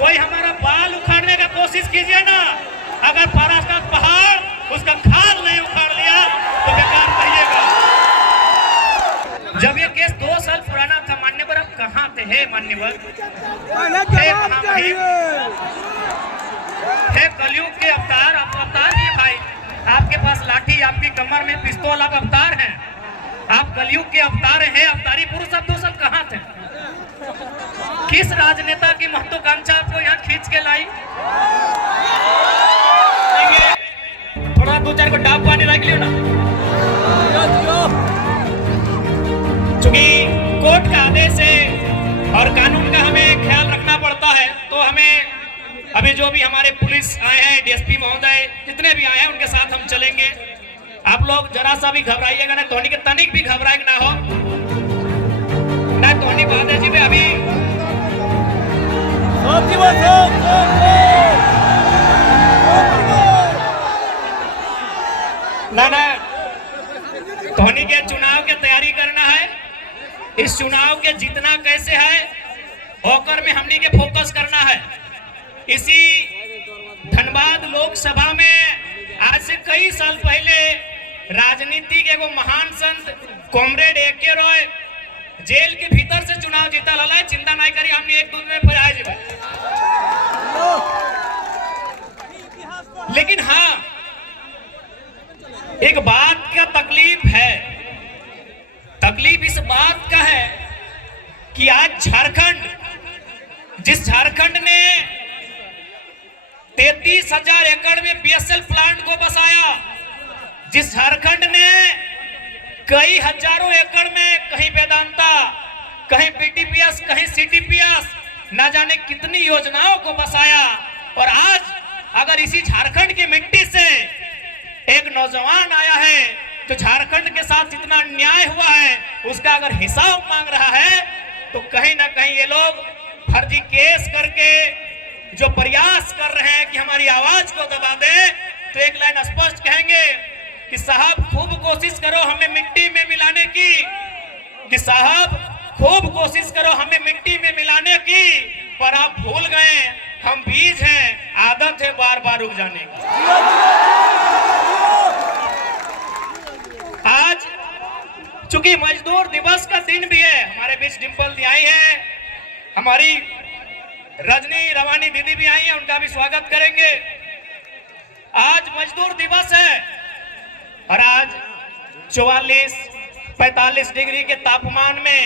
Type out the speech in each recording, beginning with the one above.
कोई हमारा बाल उखाड़ने का कोशिश कीजिए ना, अगर पारास्टार पहाड़ उसका खाल नहीं उखाड़ लिया तो बेकार कहिएगा। जब ये केस 2 साल पुराना था मान्यवर, अब कहाँ थे? हे मान्यवर, हे कलयुग के अवतार, आप अवतार नहीं भाई, आपके पास लाठी, आपकी कमर में पिस्तौल, आप अवतार हैं, आप कलयुग के अवतार हैं, अवतारी पुरुष। आप 2 साल कहाँ थे? किस राजनेता की महत्वाकांक्षा आपको यहाँ खींच के लाई? थोड़ा 2-4 को डाब पानी रख लियो ना, चूंकि कोर्ट का आदेश है और कानून का हमें ख्याल रखना पड़ता है, तो हमें अभी जो भी हमारे पुलिस आए हैं, डीएसपी महोदय जितने भी आए हैं, उनके साथ हम चलेंगे। आप लोग जरा सा भी घबराइएगा ना, धोनी के तनिक भी घबराए ना हो ना। धोनी बहादुर जी में अभी ना धोनी के चुनाव की तैयारी करना है। इस चुनाव के जीतना कैसे है होकर में हमने के फोकस करना है। इसी धनबाद लोकसभा में आज से कई साल पहले राजनीति के वो महान संत कॉमरेड ए.के. रॉय जेल के भीतर से चुनाव जीता लाला। चिंता नहीं करी, हमने 1-2 दिन में फजाए जी। लेकिन हाँ, एक बात का तकलीफ है, तकलीफ इस बात का है कि आज झारखंड, जिस झारखंड ने 33,000 एकड़ में बीएसएल प्लांट को बसाया, जिस झारखंड ने कई हजारों एकड़ में कहीं वेदांता, कहीं बीटीपीएस, कहीं सीटीपीएस, ना जाने कितनी योजनाओं को बसाया, और आज अगर इसी झारखंड की मिट्टी से एक नौजवान आया है तो झारखंड के साथ जितना अन्याय हुआ है उसका अगर हिसाब मांग रहा है, तो कहीं ना कहीं ये लोग फर्जी केस करके जो प्रयास कर रहे हैं कि हमारी आवाज को दबा दे, तो एक लाइन स्पष्ट कहेंगे कि साहब खूब कोशिश करो हमें मिट्टी में मिलाने की, कि साहब खूब कोशिश करो हमें मिट्टी में मिलाने की, पर आप भूल गए हम बीज हैं, आदत है बार बार उग जाने की। आज चूंकि मजदूर दिवस का दिन भी है, हमारे बीच डिंपल दी आई है, हमारी रजनी रवानी दीदी भी आई है, उनका भी स्वागत करेंगे। आज मजदूर दिवस है और आज 44-45 डिग्री के तापमान में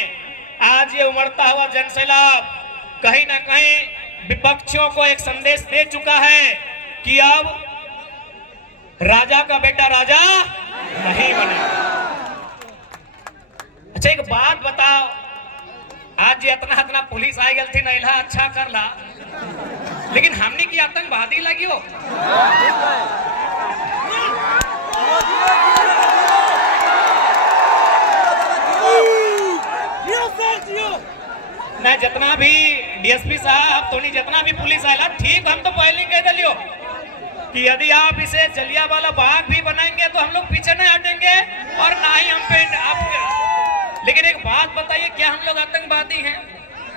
आज ये उमड़ता हुआ जनसैलाब कहीं ना कहीं विपक्षियों को एक संदेश दे चुका है कि अब राजा का बेटा राजा नहीं बनेगा। अच्छा एक बात बताओ, आज ये इतना पुलिस आई गई थी नैला अच्छा कर ला, लेकिन हमने की आतंकवादी लगी हो मैं जितना भी डीएसपी साहब तो नहीं, जितना भी पुलिस आएगा ठीक, हम तो पहले कह दियो कि यदि आप इसे जलियांवाला बाग भी बनाएंगे तो हम लोग पीछे नहीं हटेंगे और ना ही हम पे आपके। लेकिन एक बात बताइए, क्या हम लोग आतंकवादी हैं?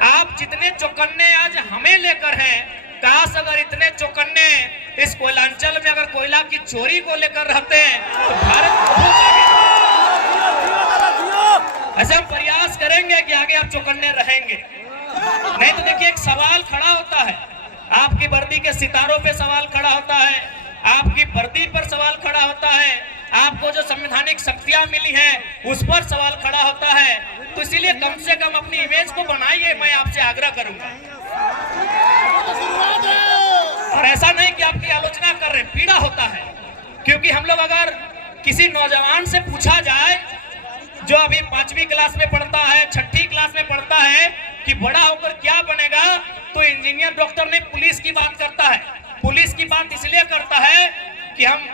आप जितने चौकन्ने आज हमें लेकर हैं, काश अगर इतने चौकन्ने इस कोयलांचल में अगर कोयला की चोरी को लेकर रहते हैं तो भारत बहुत आगे। ऐसे हम प्रयास करेंगे कि आगे आप चौकन्ने रहेंगे, नहीं तो देखिए एक सवाल खड़ा होता है, आपकी वर्दी के सितारों पे सवाल खड़ा होता है, आपकी वर्दी पर सवाल खड़ा होता है, आपको जो संवैधानिक शक्तियां मिली हैं उस पर सवाल खड़ा होता है। तो इसीलिए कम से कम अपनी इमेज को बनाइए, मैं आपसे आग्रह करूंगा। और ऐसा नहीं कि आपकी आलोचना कर रहे, पीड़ा होता है, क्योंकि हम लोग अगर किसी नौजवान से पूछा जाए जो अभी 5वीं क्लास में पढ़ता है, 6ठी क्लास में पढ़ता है कि बड़ा होकर क्या बनेगा, तो इंजीनियर, डॉक्टर नहीं, पुलिस की बात करता है। पुलिस की बात इसलिए करता है कि हम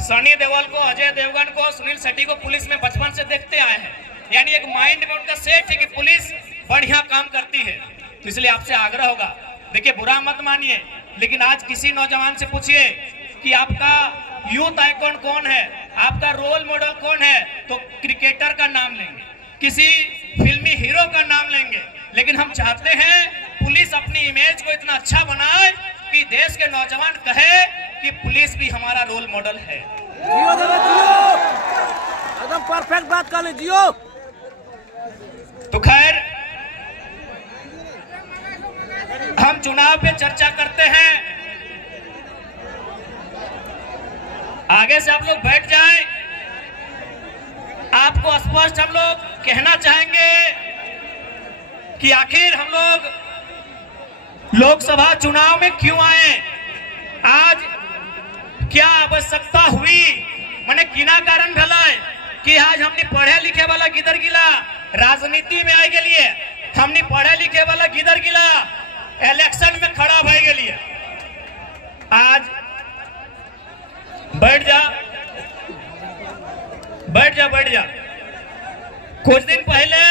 सनी देओल को, अजय देवगन को, सुनील शेट्टी को पुलिस में बचपन से देखते आए हैं, यानी एक माइंड में उनका सेट है कि पुलिस बढ़िया काम करती है। तो इसलिए आपसे आग्रह होगा, देखिए बुरा मत मानिए, लेकिन आज किसी नौजवान से पूछिए कि आपका यूथ आइकॉन कौन है, आपका रोल मॉडल कौन है, तो क्रिकेटर का नाम लेंगे, किसी फिल्मी हीरो का नाम लेंगे, लेकिन हम चाहते हैं पुलिस अपनी इमेज को इतना अच्छा बनाए कि देश के नौजवान कहे कि पुलिस भी हमारा रोल मॉडल है। जियो दादा जियो, एकदम परफेक्ट बात कर ले जियो। तो खैर हम चुनाव पे चर्चा करते हैं, आगे से आप लोग बैठ जाएं। आपको स्पष्ट हम लोग कहना चाहेंगे कि आखिर हम लोग लोकसभा चुनाव में क्यों आए, आज क्या आवश्यकता हुई, मैंने किना कारण भला कि आज हमने पढ़े लिखे वाला गिदर गिला राजनीति में आए के लिए, हमने पढ़े लिखे वाला गिदर गिला इलेक्शन में खड़ा भय के लिए। आज बैठ जा बैठ जा बैठ जा। कुछ दिन पहले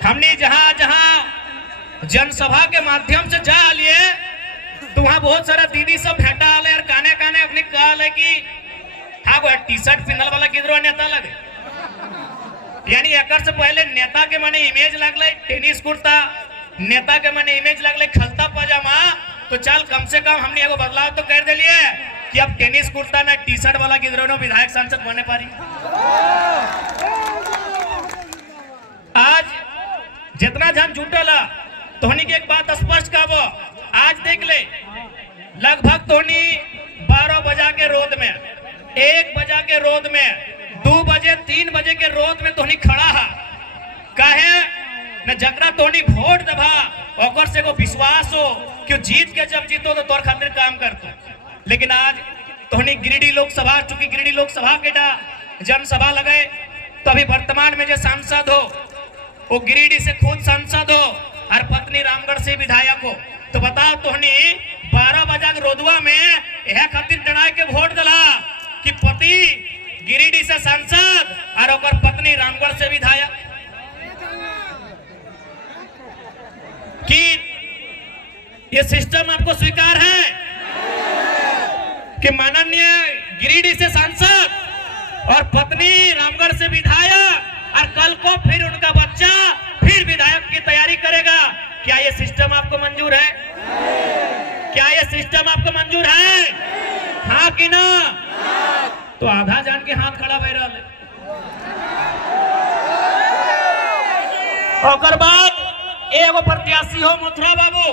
हमने जहां जहां जनसभा के माध्यम से जा लिए तो वहां बहुत सारा दीदी सब भेटा आले और काने काने अपनी कहले कि हाँ वो टी शर्ट पिनल वाला किधरो नेता लगे, यानी एकर से पहले नेता के माने इमेज लगले टेनिस कुर्ता, नेता के माने इमेज लगले खलता पजामा। तो चल कम से कम हमने एगो बदलाव तो कर दिलिए कि अब टेनिस कुर्ता ना टी शर्ट वाला किधरो नो विधायक सांसद बने पारी। आज जितना जन जुटला तोहनी की एक बात स्पष्ट कहबो, आज देख ले लगभग तोहनी 12 बजा के रोड में, 1 बजा के रोड में, 2 बजे 3 बजे के रोड में तोहनी खड़ा है। काहे न जकरा तोहनी वोट देबा ओकर से को विश्वास हो कि जीत के जब जीतो तो तोर खातिर काम करतो। लेकिन आज तोहनी गिरिडीह लोकसभा, चूंकि गिरिडीह लोकसभा के जनसभा लगे तो अभी वर्तमान में जो सांसद हो वो गिरिडीह से खुद सांसद हो और पत्नी रामगढ़ से विधायक हो। तो बताओ तोहनी 12 बजा के रोडवा में यह खातिर डरा के वोट दिला कि पति गिरिडीह से सांसद और ओकर पत्नी रामगढ़ से विधायक। कि ये सिस्टम आपको स्वीकार है कि माननीय गिरिडीह से सांसद और पत्नी रामगढ़ से विधायक और कल को फिर उनका बच्चा फिर विधायक की तैयारी करेगा। क्या ये सिस्टम आपको मंजूर है? क्या ये सिस्टम आपको मंजूर है? हाँ कि ना? तो आधा जान के हाथ खड़ा भय रहा है। और बाद एगो प्रत्याशी हो मथुरा बाबू,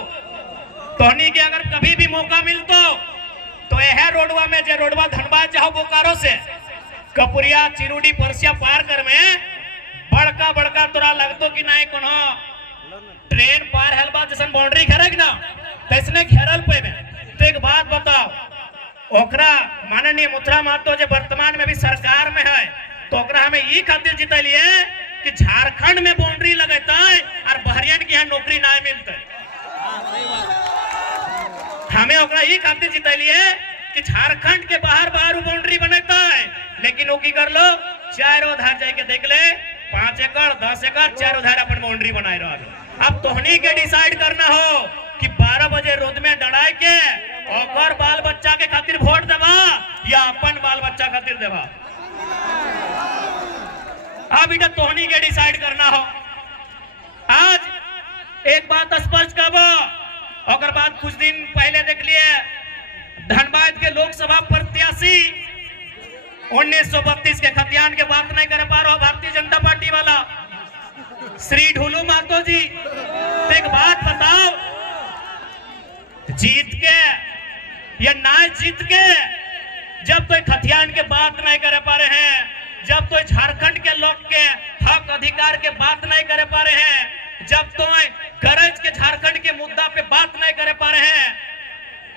तोहनी के अगर कभी भी मौका मिलतो तो यह रोडवा में जे रोडवा धनबाद जाओ बोकारो से कपुरिया चिरुडी परसिया पार कर में बड़का बड़का तोरा लगतो कि नहीं कोनो ट्रेन पार हेलबा जैसन बाउंड्री घेरक ना तैसने घेरल पे में। तो एक बात बताओ, ओकरा माननीय मथुरा महतो जो वर्तमान में भी सरकार में है तो ओकरा हमें ये खातिर जितलिए कि झारखंड में बाउंड्री लगता है और बहरियन की यहाँ नौकरी ना मिलता है। हमें ओकरा ये खातिर जितलिए कि झारखंड के बाहर बाहर बाउंड्री बनता है, लेकिन वो की कर लो चारों धार जाके देख ले 5 एकड़ 10 एकड़ चारों धार अपन बाउंड्री बनाए रहो। अब तोहनी के डिसाइड करना हो कि 12 बजे रोड में डराए के और बाल बच्चा के खातिर वोट देवा या अपन बाल बच्चा खातिर देवा। अब इधर तोहनी के डिसाइड करना हो। आज एक बात स्पष्ट करबो, और बाद कुछ दिन पहले देख लिए धनबाद के लोकसभा प्रत्याशी 1932 के खतियान के बात नहीं कर पा रहा भारतीय जनता पार्टी वाला श्री ढुलू महतो जी। तो एक बात बताओ, जीत के या ना जीत के जब तो खतियान के बात नहीं कर पा रहे हैं, जब तो झारखंड के लोग के हक अधिकार के बात नहीं कर पा रहे हैं, जब तो गरज के झारखंड के मुद्दा पे बात नहीं कर पा रहे हैं,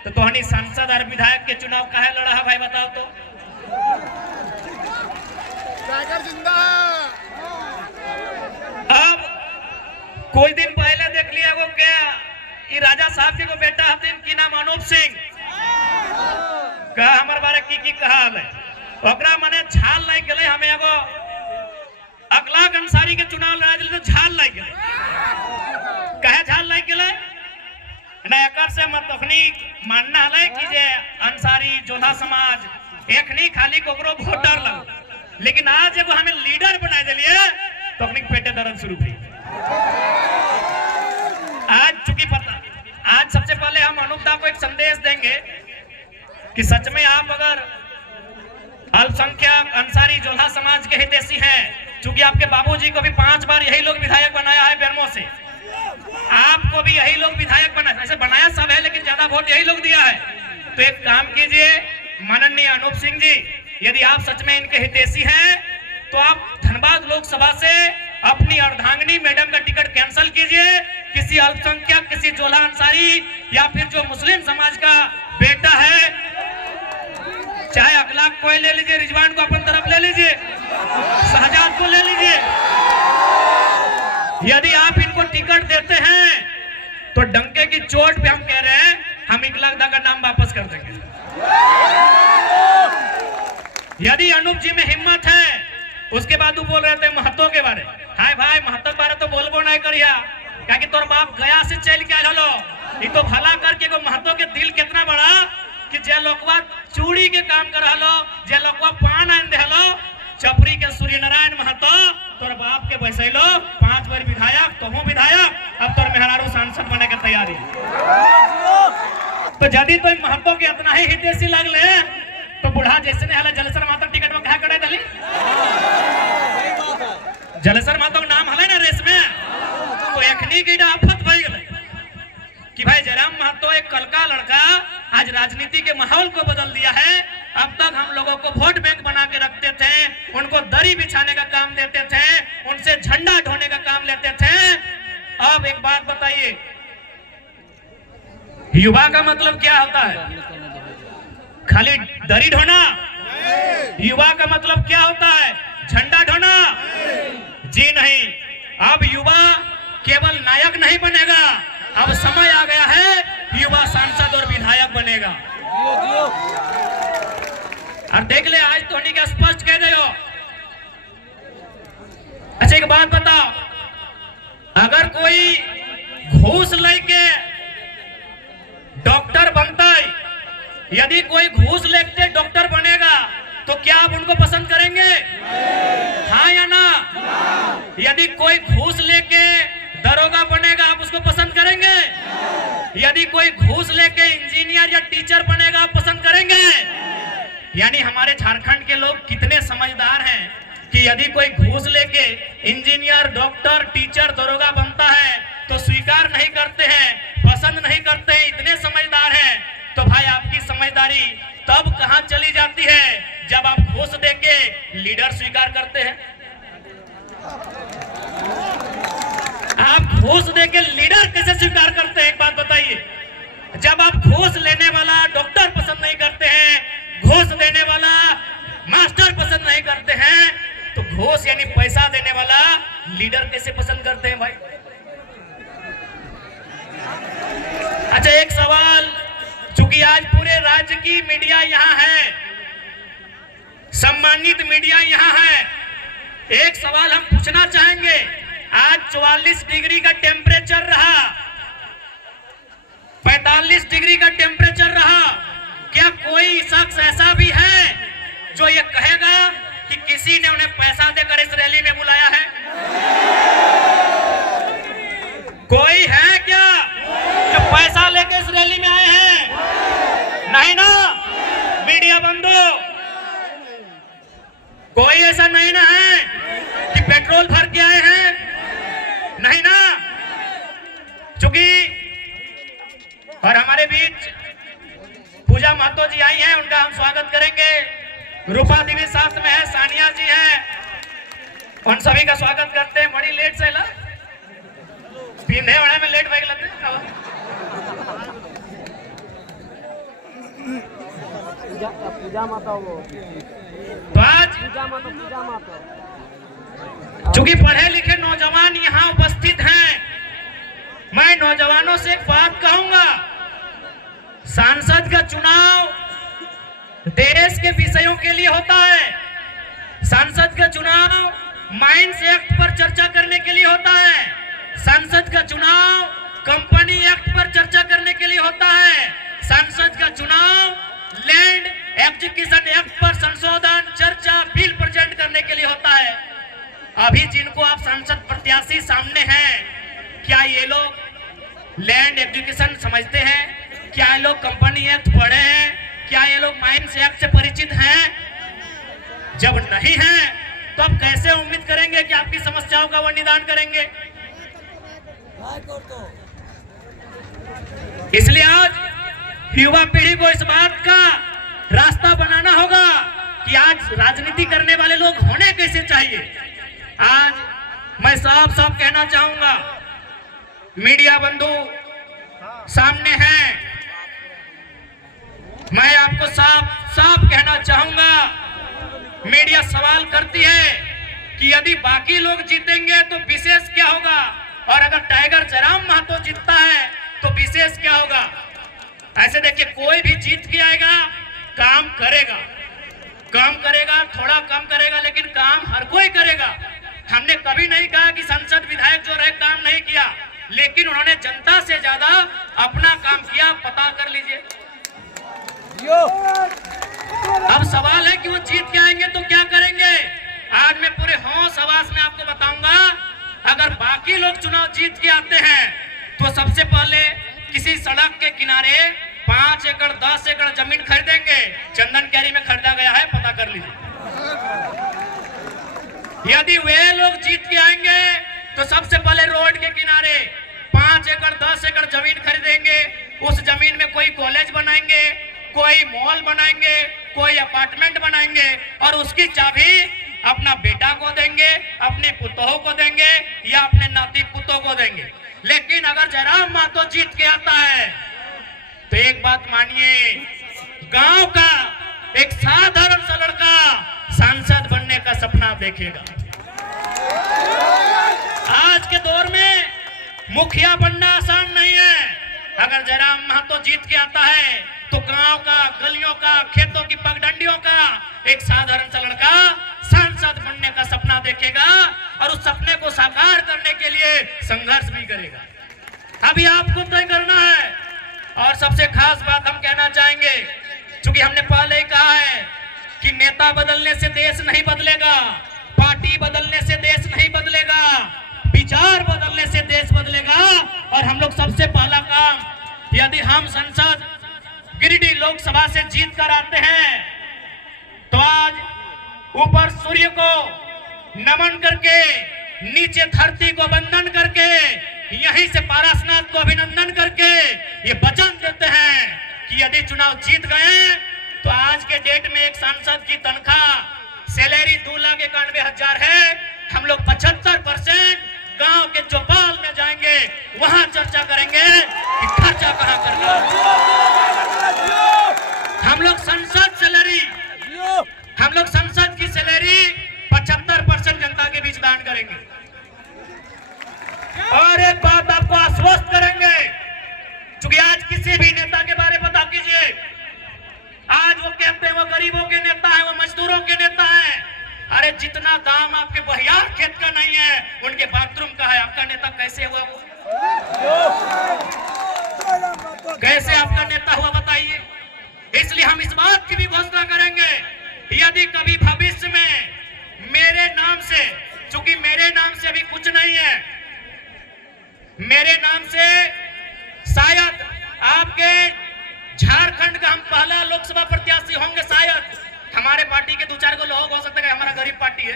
तो तोहनी सांसद और विधायक के चुनाव काहे लड़ा है भाई बताओ तो? अब कुछ दिन पहले देख लिया वो क्या ये राजा साहब जी को बेटा हथिन की नाम अनूप सिंह कहा हमारे बारे की कहा है ओकरा मने झाल नहीं गले। हमें एगो अगला अंसारी के चुनाव लड़ा दिले तो झाल नहीं गले। कहे झाल नहीं गले ना एकर से मत अपनी मानना है कि जे अंसारी जोधा समाज एकनी खाली कोकरो वोटर लग, लेकिन आज जब हमें लीडर बना दिलिए तो अपनी पेटे दर्द शुरू हुई। आज सबसे पहले हम अनुपदा को एक संदेश देंगे कि सच में आप अगर अल्पसंख्यक अंसारी जोल्हा समाज के हितैषी हैं, चूंकि आपके बाबूजी को भी 5 बार यही लोग विधायक बनाया है बेरमो से, आपको भी यही लोग विधायक बनाया, ऐसे बनाया सब है लेकिन ज्यादा वोट यही लोग दिया है। तो एक काम कीजिए माननीय अनूप सिंह जी, यदि आप सच में इनके हितैषी हैं तो आप धनबाद लोकसभा से अपनी अर्धांगिनी मैडम का टिकट कैंसिल कीजिए। किसी अल्पसंख्यक, किसी जोल्हा अंसारी या फिर जो मुस्लिम समाज का बेटा है, चाहे अखलाक को ले लीजिए, रिजवान को अपन तरफ ले लीजिए, शहजाद को ले लीजिए, यदि आप इनको टिकट देते हैं तो डंके की चोट पे हम कह रहे हैं हम इकलकदा का नाम वापस कर देंगे। यदि अनूप जी में हिम्मत है, उसके बाद वो बोल रहे थे महतो के बारे, हाय भाई महतो के बारे तो बोलबो नहीं करिया, क्या कि तोर बाप गया से चल के आयल हलो, ये तो भला करके को महतो के दिल कितना बड़ा कि जे लोकवा चूड़ी के काम कर हलो, जे लोकवा पान आन दे हलो, चपरी के सूर्य नारायण महतो तोर बाप के बैसैलो 5 बार विधायक, तुम विधायक, अब तोर मेहरारू सांसद बने के तैयारी। तो यदि तो महतो के इतना ही हितैषी लगले तो बूढ़ा जैसे ने हला जलसर माता टिकट में क्या करे दली, जलसर माता का नाम हले ना रेस में, तो एखनी की आफत भई गले कि भाई जयराम महतो एक कल का लड़का आज राजनीति के माहौल को बदल दिया है। अब तक हम लोगों को वोट बैंक बना के रखते थे, उनको दरी बिछाने का काम देते थे, उनसे झंडा ढोने का काम लेते थे। अब एक बात बताइए, युवा का मतलब क्या होता है? खाली दरी ढोना? युवा का मतलब क्या होता है? झंडा ढोना? जी नहीं, अब युवा केवल नायक नहीं बनेगा, अब समय आ गया है युवा सांसद और विधायक बनेगा। और देख ले आज तो के स्पष्ट कह रहे हो। अच्छा एक बात बताओ, अगर कोई घूस लेके डॉक्टर बनता है, यदि कोई घूस लेके डॉक्टर बनेगा तो क्या आप उनको पसंद करेंगे? हाँ या ना? यदि कोई घूस लेके दरोगा बनेगा आप उसको पसंद करेंगे? यदि कोई घूस लेके इंजीनियर या टीचर बनेगा आप पसंद करेंगे? यानी हमारे झारखंड के लोग कितने समझदार हैं कि यदि कोई घूस लेके इंजीनियर, डॉक्टर, टीचर, दरोगा बनता है तो स्वीकार नहीं करते हैं, पसंद नहीं करते हैं, इतने समझदार हैं। तो भाई आपकी समझदारी तब कहां चली जाती है जब आप घूस देके लीडर स्वीकार करते हैं। आप घूस देके लीडर कैसे स्वीकार करते हैं, एक बात बताइए। जब आप घूस लेने वाला डॉक्टर पसंद नहीं करते हैं, घूस देने वाला मास्टर पसंद नहीं करते हैं, तो घूस यानी पैसा देने वाला लीडर कैसे पसंद करते हैं भाई? अच्छा एक सवाल, चूंकि आज पूरे राज्य की मीडिया यहाँ है, सम्मानित मीडिया यहाँ है, एक सवाल हम पूछना चाहेंगे। आज 44 डिग्री का टेम्परेचर रहा, 45 डिग्री का टेम्परेचर रहा, क्या कोई शख्स ऐसा भी है जो ये कहेगा कि किसी ने उन्हें पैसा देकर इस रैली में बुलाया है? कोई है क्या जो पैसा लेकर इस रैली में आए हैं? नहीं ना? मीडिया बंधु, कोई ऐसा नहीं ना है कि पेट्रोल भर के आए हैं? नहीं ना? चूंकि और हमारे बीच पूजा महतो जी आई हैं, उनका हम स्वागत करेंगे। रूपा देवी साथ में है, सानिया जी हैं, उन सभी का स्वागत करते हैं। बड़ी लेट से ला पींधे वाले में लेट बैग लेते पूजा माता वो तो आज पूजा माता चूंकि पढ़े लिखे नौजवान यहाँ उपस्थित हैं, मैं नौजवानों से एक बात कहूंगा। सांसद का चुनाव देश के विषयों के लिए होता है। सांसद का चुनाव माइंस एक्ट पर चर्चा करने के लिए होता है। सांसद का चुनाव कंपनी एक्ट पर चर्चा करने के लिए होता है। सांसद का चुनाव लैंड एक्विजिशन एक्ट पर संशोधन, चर्चा, बिल प्रेजेंट करने के लिए होता है। अभी जिनको आप सांसद प्रत्याशी सामने हैं, क्या ये लोग लैंड एजुकेशन समझते हैं? क्या ये लोग कंपनी एक्ट पढ़े हैं? क्या ये लोग माइंस एक्ट से परिचित हैं? जब नहीं है तो अब कैसे उम्मीद करेंगे कि आपकी समस्याओं का वो निदान करेंगे? इसलिए आज युवा पीढ़ी को इस बात का रास्ता बनाना होगा कि आज राजनीति करने वाले लोग होने कैसे चाहिए। आज मैं साफ साफ कहना चाहूंगा, मीडिया बंधु सामने हैं, मैं आपको साफ साफ कहना चाहूंगा, मीडिया सवाल करती है कि यदि बाकी लोग जीतेंगे तो विशेष क्या होगा, और अगर टाइगर जयराम महतो जीतता है तो विशेष क्या होगा। ऐसे देखिए, कोई भी जीत के आएगा, काम करेगा, थोड़ा कम करेगा, लेकिन काम हर कोई करेगा। हमने कभी नहीं कहा कि संसद विधायक जो रहे काम नहीं किया, लेकिन उन्होंने जनता से ज्यादा अपना काम किया। पता कर लीजिए। अब सवाल है कि वो जीत के आएंगे तो क्या करेंगे। आज मैं पूरे होश हवास में आपको बताऊंगा, अगर बाकी लोग चुनाव जीत के आते हैं तो सबसे पहले किसी सड़क के किनारे 5 एकड़ 10 एकड़ जमीन खरीदेंगे। चंदन कैरी में खरीदा गया है, पता कर लीजिए। यदि वे लोग जीत के आएंगे तो सबसे पहले रोड के किनारे 5 एकड़ 10 एकड़ जमीन खरीदेंगे। उस जमीन में कोई कॉलेज बनाएंगे, कोई मॉल बनाएंगे, कोई अपार्टमेंट बनाएंगे, और उसकी चाबी अपना बेटा को देंगे, अपनी पुतों को देंगे, या अपने नाती पुतों को देंगे। लेकिन अगर जयराम महतो जीत के आता है तो एक बात मानिए, गांव का एक साधारण सा लड़का सांसद बनने का सपना देखेगा। आज के दौर में मुखिया बनना आसान नहीं है। अगर जयराम महतो जीत के आता है तो गांव का, गलियों का, खेतों की पगडंडियों का एक साधारण सा लड़का सांसद बनने का सपना देखेगा, और उस सपने को साकार करने के लिए संघर्ष भी करेगा। अभी आपको तय करना है। और सबसे खास बात हम कहना चाहेंगे, क्योंकि हमने पहले ही कहा है कि नेता बदलने से देश नहीं बदलेगा, पार्टी बदलने से देश नहीं बदलेगा, विचार बदलने से देश बदलेगा। और हम लोग सबसे पहला काम, यदि हम संसद गिरिडीह लोकसभा से जीत कर आते हैं तो आज ऊपर सूर्य को नमन करके, नीचे धरती को वंदन करके, यहीं से पारसनाथ को अभिनंदन करके ये वचन देते हैं कि यदि चुनाव जीत गए तो आज के डेट में एक सांसद की तनख्वाह सैलरी 2,91,000 है। हम लोग 75% गांव के चौपाल में जाएंगे, वहां चर्चा करेंगे कि खर्चा कहां करना है। हम लोग संसद की सैलरी 75% जनता के बीच दान करेंगे। और एक बात आपको आश्वस्त करेंगे, क्योंकि आज किसी भी नेता के बारे में पता कीजिए, आज वो कहते हैं वो गरीबों के नेता हैं, वो मजदूरों के नेता हैं। अरे जितना दाम आपके बहियार खेत का नहीं है, उनके बाथरूम का है। आपका नेता कैसे हुआ वो? कैसे आपका नेता हुआ बताइए। इसलिए हम इस बात की भी घोषणा करेंगे, यदि कभी भविष्य में मेरे नाम से, क्योंकि मेरे नाम से अभी कुछ नहीं है, मेरे नाम से शायद आपके झारखंड का हम पहला लोकसभा प्रत्याशी होंगे। शायद हमारे पार्टी के 2-4 को लोग हो सकता है, हमारा गरीब पार्टी है,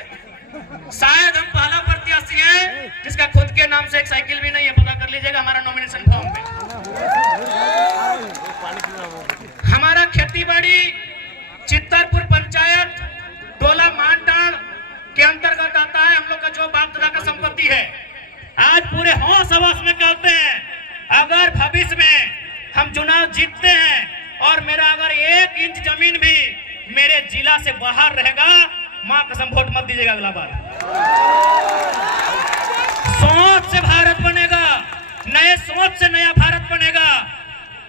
शायद हम पहला प्रत्याशी है जिसका खुद के नाम से एक साइकिल भी नहीं है। पता कर लीजिएगा हमारा नॉमिनेशन फॉर्म में। हमारा खेती बाड़ी चित्तरपुर पंचायत डोला मानटाड़ के अंतर्गत आता है। हम लोग का जो बाप दादा का संपत्ति है। आज पूरे होश हवास में कहते हैं, अगर भविष्य में हम चुनाव जीतते हैं और मेरा अगर 1 इंच जमीन भी मेरे जिला से बाहर रहेगा, मां कसम वोट मत दीजिएगा अगला बार। सोच से भारत बनेगा, नए सोच से नया भारत बनेगा,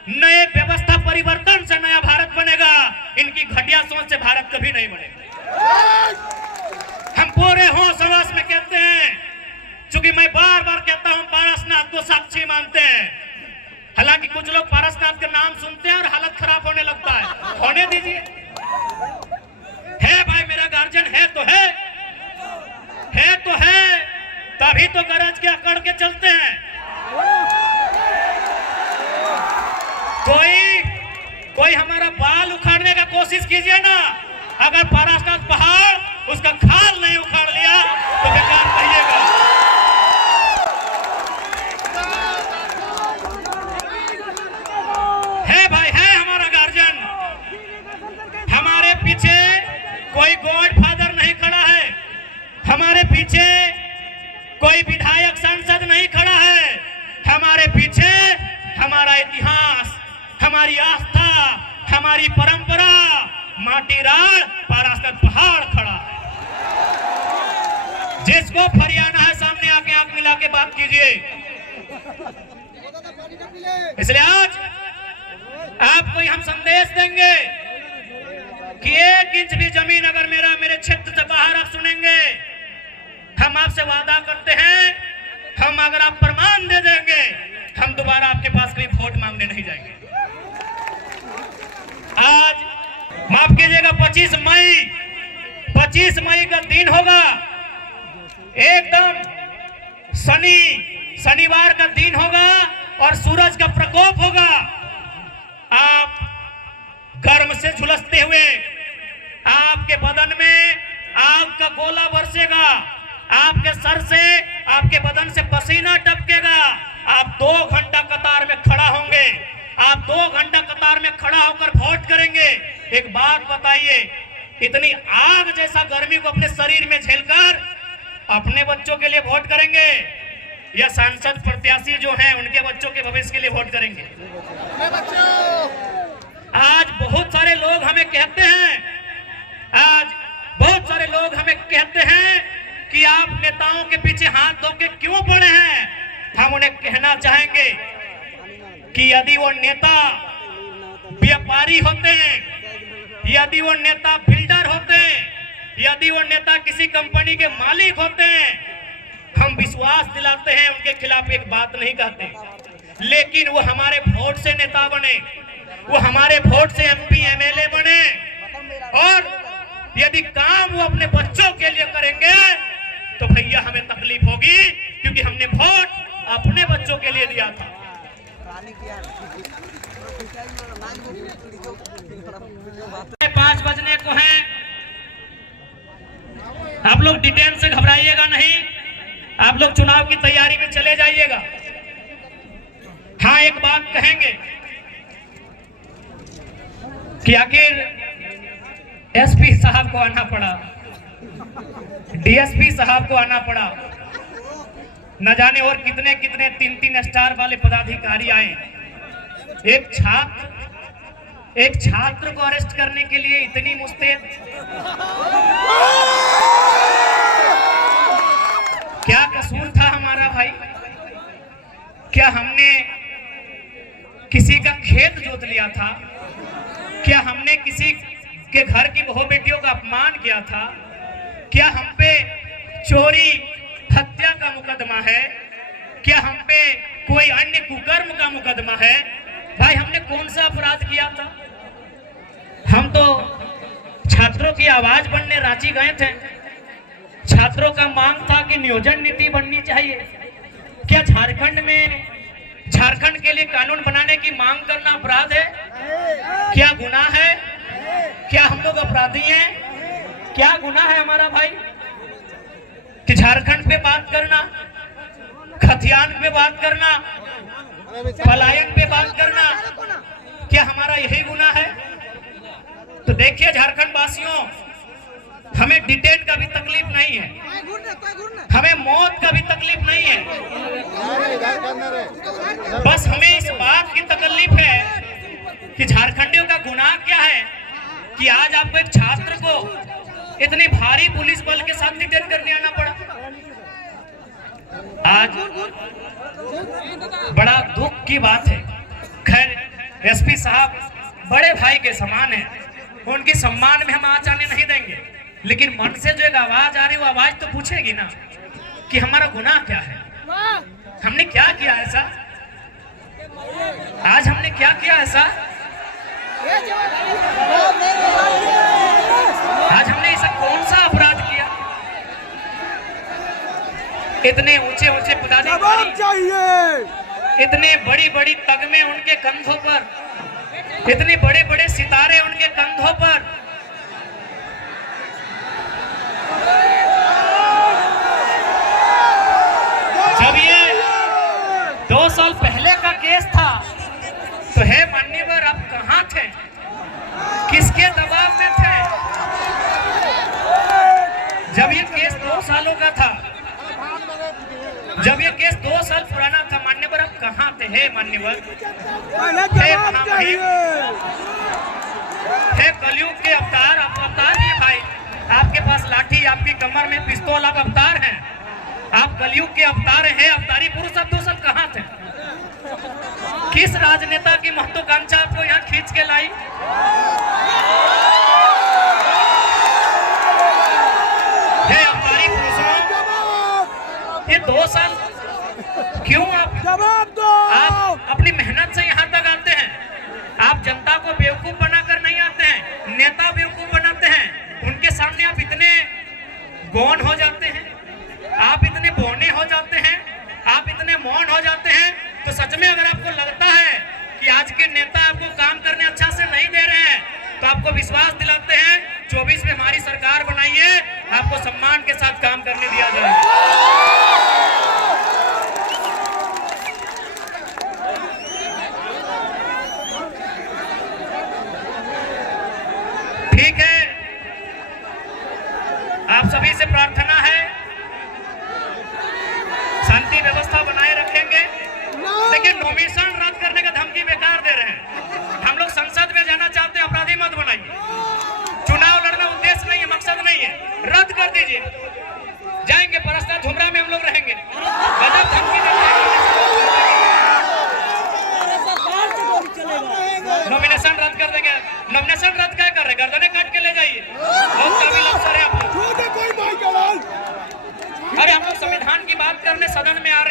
नए व्यवस्था परिवर्तन से नया भारत बनेगा। इनकी घटिया सोच से भारत कभी नहीं बनेगा। हम पूरे होश हवास में कहते हैं, क्योंकि मैं बार बार कहता हूं पारसनाथ को साक्षी मानते हैं। हालांकि कुछ लोग पारसनाथ का नाम सुनते हैं और हालत खराब होने लगता है। होने दीजिए। है भाई, मेरा गार्जियन है तो है तभी तो गरज के अकड़ के चलते हैं। कोई हमारा बाल उखाड़ने का कोशिश कीजिए ना, अगर पारास्तान पहाड़ उसका खाल नहीं उखाड़ लिया तो बेकार कहिएगा। है भाई, है हमारा गार्जियन, हमारे पीछे कोई गॉड फादर नहीं खड़ा है, हमारे पीछे कोई विधायक सांसद नहीं खड़ा है, हमारे पीछे हमारा इतिहास, हमारी आस्था, हमारी परंपरा, माटीराल पारास्तान पहाड़ खड़ा है। जिसको फरियाना है सामने आके आंख मिला के बात कीजिए। इसलिए आज आपको हम संदेश देंगे कि 1 इंच भी जमीन अगर मेरे क्षेत्र से बाहर आप सुनेंगे, हम आपसे वादा करते हैं, हम अगर आप प्रमाण दे देंगे, हम दोबारा आपके पास कोई वोट मांगने नहीं जाएंगे। आज माफ कीजिएगा, 25 मई का दिन होगा, एकदम शनिवार का दिन होगा और सूरज का प्रकोप होगा। आप गर्म से झुलसते हुए, आपके बदन में आग का गोला बरसेगा, आपके सर से, आपके बदन से पसीना टपकेगा। आप 2 घंटा कतार में खड़ा होंगे, आप 2 घंटा कतार में खड़ा होकर वोट करेंगे। एक बात बताइए, इतनी आग जैसा गर्मी को अपने शरीर में झेलकर अपने बच्चों के लिए वोट करेंगे या सांसद प्रत्याशी जो हैं उनके बच्चों के भविष्य के लिए वोट करेंगे? आज बहुत सारे लोग हमें कहते हैं कि आप नेताओं के पीछे हाथ धो के क्यों पड़े हैं। हम उन्हें कहना चाहेंगे कि यदि वो नेता व्यापारी होते हैं, यदि वो नेता बिल्डर होते हैं, यदि वो नेता किसी कंपनी के मालिक होते हैं, हम विश्वास दिलाते हैं, उनके खिलाफ एक बात नहीं कहते, लेकिन वो हमारे वोट से नेता बने, वो हमारे वोट से MP MLA बने, और यदि काम वो अपने बच्चों के लिए करेंगे तो भैया हमें तकलीफ होगी, क्योंकि हमने वोट अपने बच्चों के लिए दिया था। 5 बजने को हैं, आप लोग डिटेल से घबराइएगा नहीं, आप लोग चुनाव की तैयारी में चले जाइएगा। हाँ, एक बात कहेंगे कि आखिर SP साहब को आना पड़ा, DSP साहब को आना पड़ा, न जाने और कितने 3 स्टार वाले पदाधिकारी आए। एक छात्र को अरेस्ट करने के लिए इतनी मुस्तैद, क्या कसूर था हमारा भाई? क्या हमने किसी का खेत जोत लिया था? क्या हमने किसी के घर की बहू बेटियों का अपमान किया था? क्या हम पे चोरी हत्या का मुकदमा है? क्या हम पे कोई अन्य कुकर्म का मुकदमा है? भाई, हमने कौन सा अपराध किया था? हम तो छात्रों की आवाज बनने रांची गए थे। छात्रों का मांग था कि नियोजन नीति बननी चाहिए। क्या झारखंड के लिए कानून बनाने की मांग करना अपराध है? क्या गुनाह है? क्या हम लोग अपराधी हैं? क्या गुनाह है हमारा भाई कि झारखंड पे बात करना, खतियान पे बात करना, पलायन पे बात करना, क्या हमारा यही गुनाह है? तो देखिए झारखंड वासियों, हमें डिटेन का भी तकलीफ नहीं है, हमें मौत का भी तकलीफ नहीं है, बस हमें इस बात की तकलीफ है कि झारखंडियों का गुनाह क्या है कि आज आपको एक छात्र को इतनी भारी पुलिस बल के साथ डिटेन करने आना पड़ा। आज बड़ा दुख की बात है। खैर, SP साहब बड़े भाई के समान हैं, उनकी सम्मान में हम आज आने नहीं देंगे, लेकिन मन से जो एक आवाज आ रही है वो आवाज तो पूछेगी ना कि हमारा गुनाह क्या है, हमने क्या किया ऐसा, आज हमने क्या किया ऐसा, आज हमने ऐसा कौन सा अपराध किया? इतने ऊंचे पदाधिकारी, इतने बड़ी तगमे उनके कंधों पर, इतने बड़े बड़े सितारे उनके कंधों पर। जब ये 2 साल पहले का केस था तो हे मान्यवर आप कहां थे, किसके दबाव में थे? जब ये केस 2 सालों का था, जब ये केस 2 साल पुराना था, मान्यवर आप कहां थे? हे मान्यवर, हे महामहिम, हे कलयुग के अवतार, आप अवतार नहीं भाई, आपके पास लाठी, आपकी कमर में पिस्तौल, आप अवतार हैं, आप कलयुग के अवतार हैं, अवतारी पुरुष। आप 2 साल कहां थे? किस राजनेता की महत्वाकांक्षा आपको यहाँ खींच के लाई? हे अवतारी पुरुषों, ये 2 साल क्यों आप अपनी मेहनत से यहाँ तक आते हैं? आप जनता को बेवकूफ बनाकर नहीं आते हैं, नेता बेवकूफ बनाते हैं। उनके सामने आप इतने गौन हो जाते हैं, आप इतने बौने हो जाते हैं, आप इतने मौन हो जाते हैं। तो सच में अगर आपको लगता है कि आज के नेता आपको काम करने अच्छा से नहीं दे रहे हैं, तो आपको विश्वास दिलाते हैं 24 में हमारी सरकार बनाइए, आपको सम्मान के साथ काम करने दिया जाएगा। ठीक है, आप सभी से प्रार्थना है, शांति व्यवस्था बनाए रखेंगे। देखिए, नॉमिनेशन रद्द करने का धमकी बेकार दे रहे हैं। हम लोग संसद में जाना चाहते हैं, अपराधी मत बनाइए। चुनाव लड़ना उद्देश्य नहीं है, मकसद नहीं है, रद्द कर दीजिए। जाएंगे परस्ता झुमरा में हम लोग रहेंगे। गजब धमकी देते हैं। नॉमिनेशन रद्द कर देंगे। नॉमिनेशन रद्द क्या कर रहे? गर्दने काट के ले जाइए। बहुत काबिल अफसर है आप लोग। अरे हम लोग संविधान की बात करने सदन में आ रहे